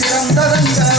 சிறந்ததங்க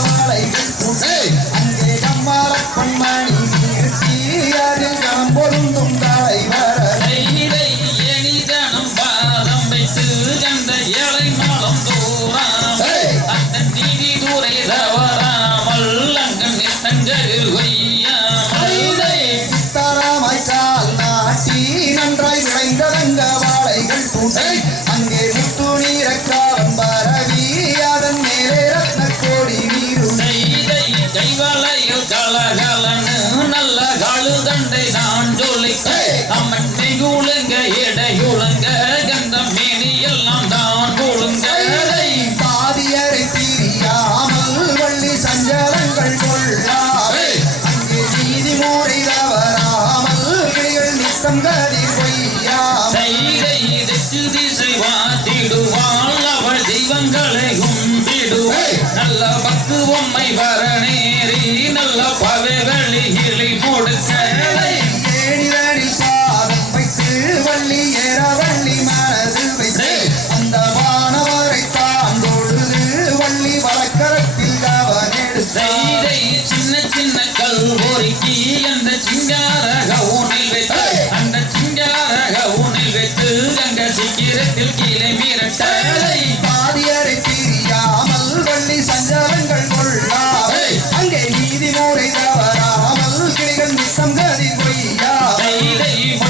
சங்கதி செய்யா. செய்கை திசை திசை வாத்திடுவாள் அவள் தெய்வங்களை கும்பிடுவாள் நல்ல பக்குவம்மை பரணி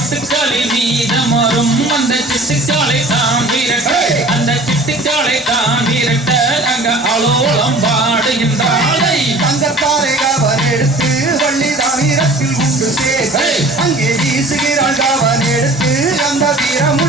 சிட்டுக்காலை மீதம் வரும் அந்த சிட்டுக்காலை தான் வீரட்ட. அந்த சிட்டுக்காலை தான் வீரட்ட. அங்க அலோலம் பாடுகின்றாலை தங்கப்பாறை அவர் எடுத்து வள்ளி தாமிரத்தில் உண்டு சேர்க்கை அங்கே வீசுகிறாள் அவர் எடுத்து அந்த வீரமுள்ள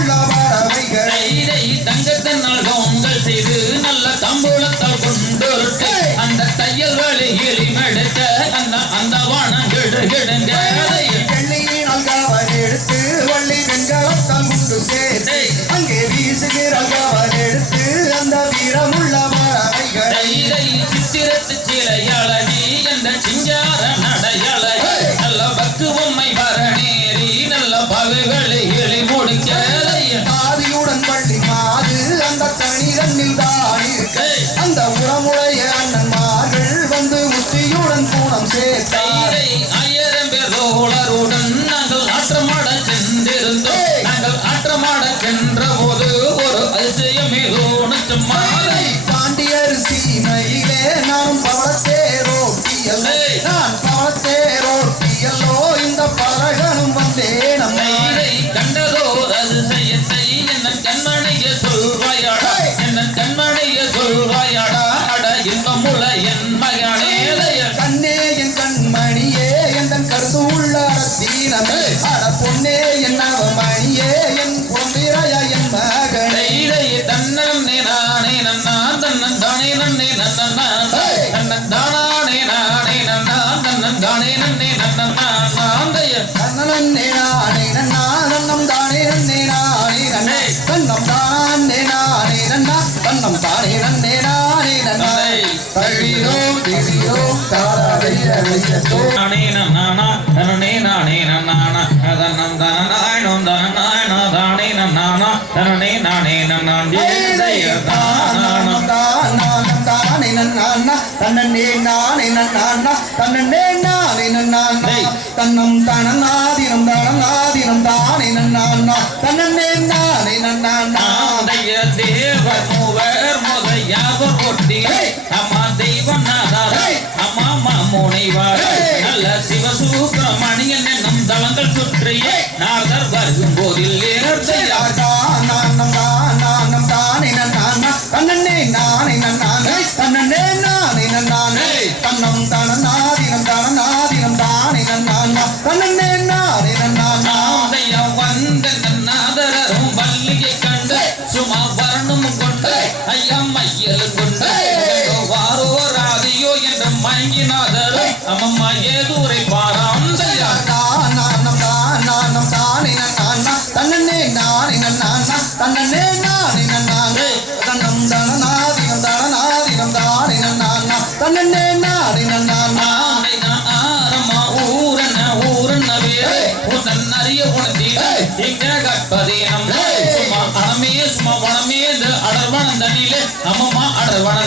நன்னந்தானே நன்னே நன்னன்னா நன்னந்தானே நானே நன்னா நன்னந்தானே நன்னே நன்னன்னா நாந்தைய நன்னே நானே நன்னா நன்னம் தானே நன்னே நானே நன்னே நன்னம் தானே நானே நன்னா நன்னம் தானே நன்னே நானே நன்னே தழிதோ திழிதோ தாரா வைய வையத்தோ நானே நன்னானா நன்னே நானே நன்னா தன்னே நாளை நன்னாண்டை தன்னம் தனநாதினம் தனநாதினம் தானே நன்னாண்டா தன்னே நாளை நன்னாண்டா தேவர் மூவர் முதல் யாவர் அம்மா தெய்வம் அம்மா அம்மா முனைவாரை. நறிய புணந்தி இங்க கற்பதீனம் சும்மா அணமே சும்மா வனமே என்று அடர்வான தண்ணியிலே அம்மம்மா அடர்வான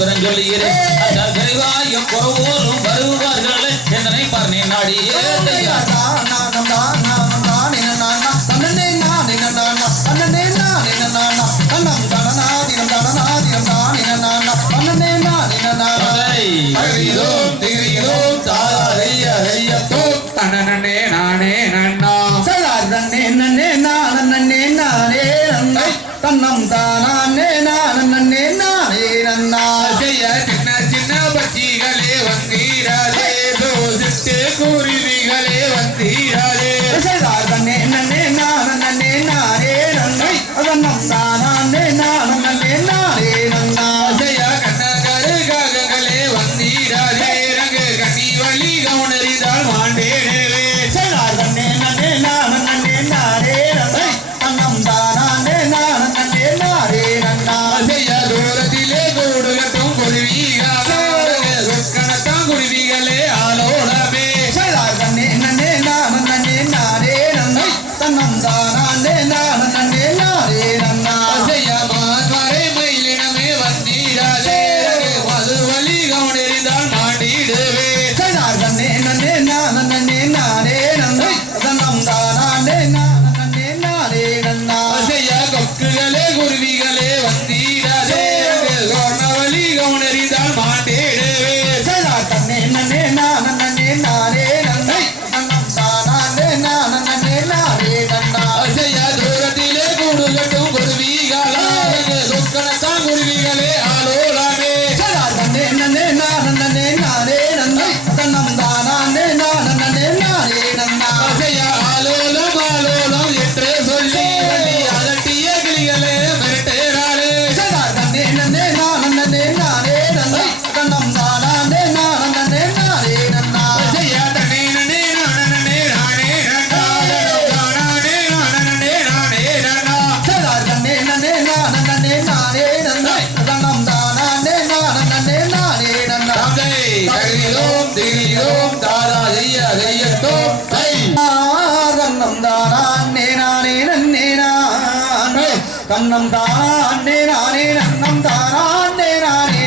விவரம் சொல்லியிரு அந்த கிரைவாயம் புறவோரும் வருவார்கள். என்ன நினைப்பார் நீ நாடி காளிதா கண்ணம் தானா அண்ணே நானே நன்னம் தானா அண்ணே நானே.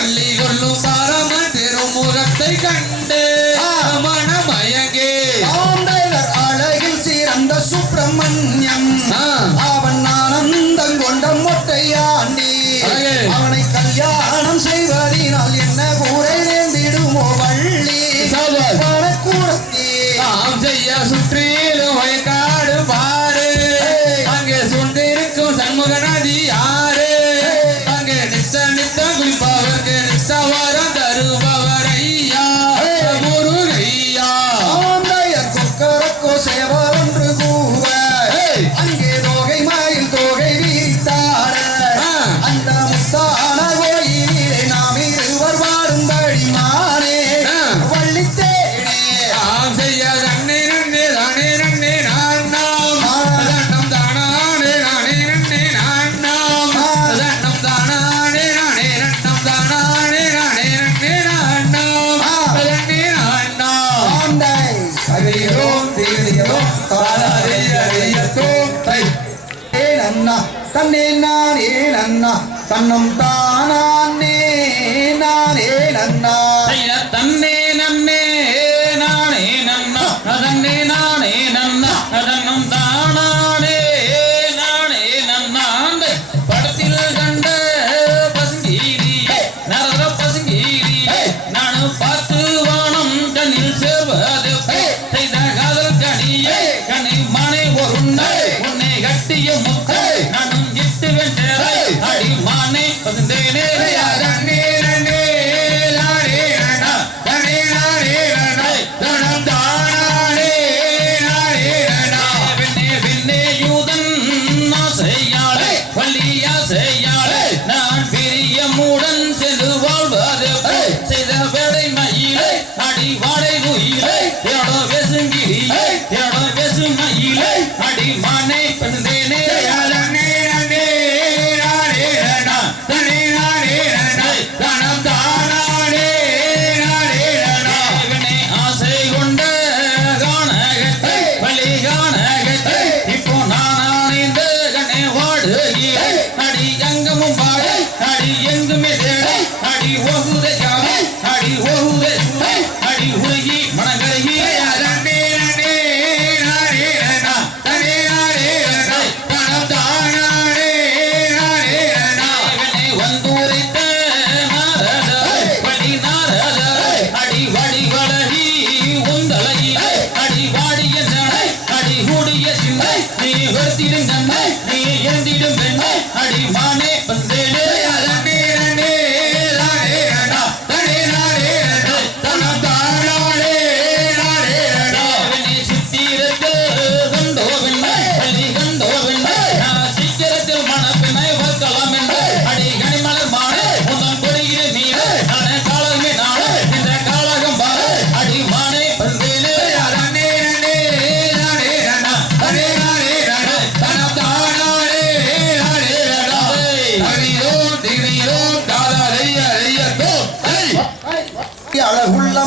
பள்ளி கொள்ளும் சாரமன் பெரும் முகத்தை கண்டு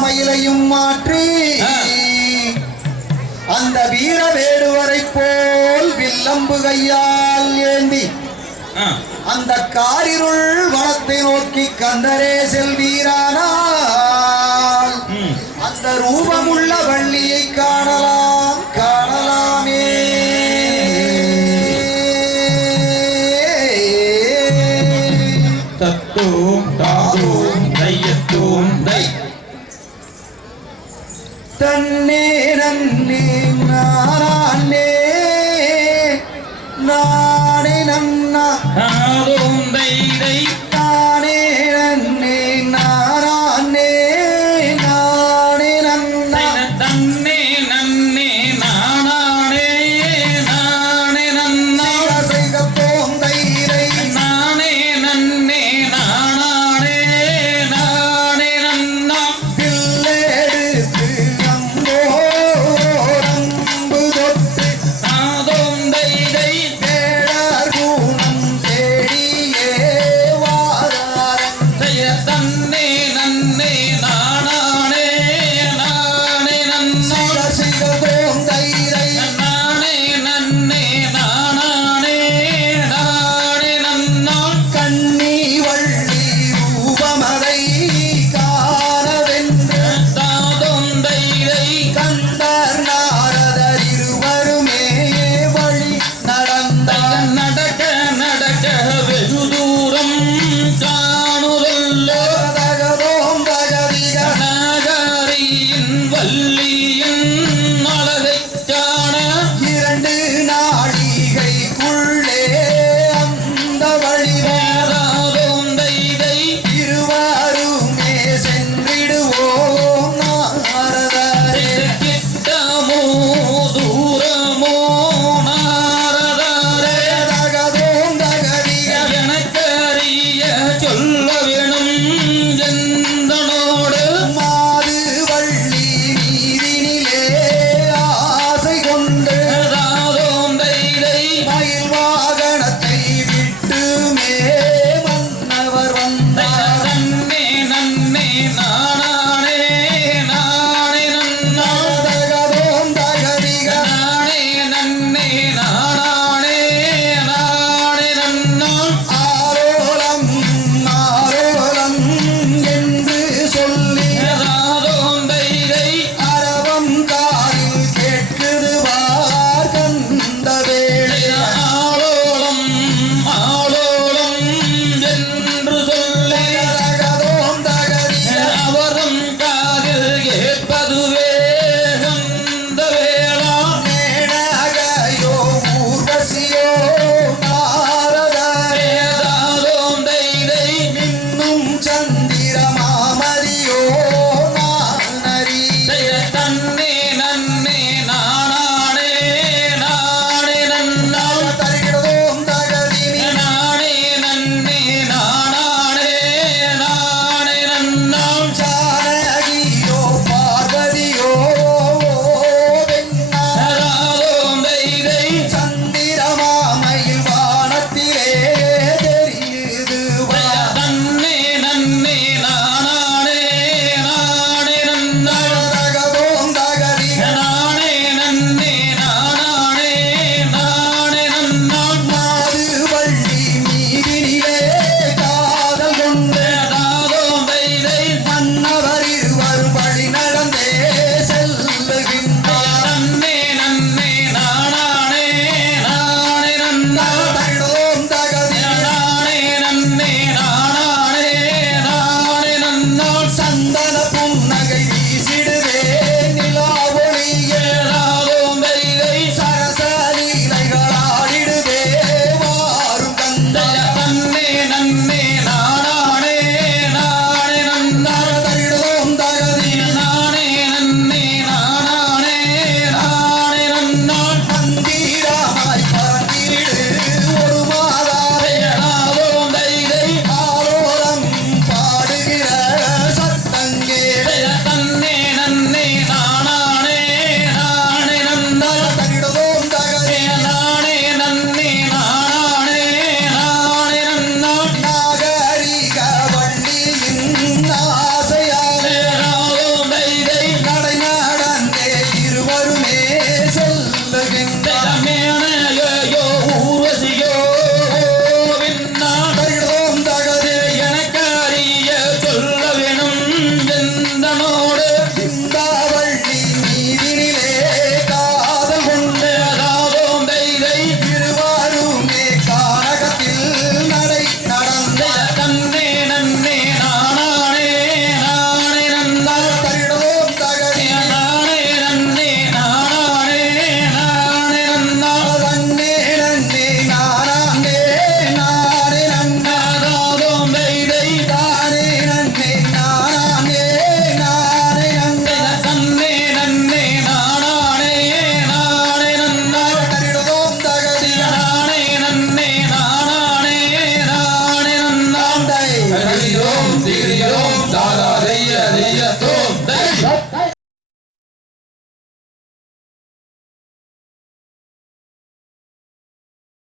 மயிலையும் மாற்றி அந்த வீர வேடுவரை போல் வில்லம்பு கையால் ஏந்தி அந்த காரிருள் வனத்தை நோக்கி கந்தரே செல்வீரானால். அந்த ரூபமுள்ள வள்ளியை காணலாம் காணலாமே. தத்துவம் தாவும் தையத்துவம் தை. தன்னே நன்னே நாரானே நன்னா.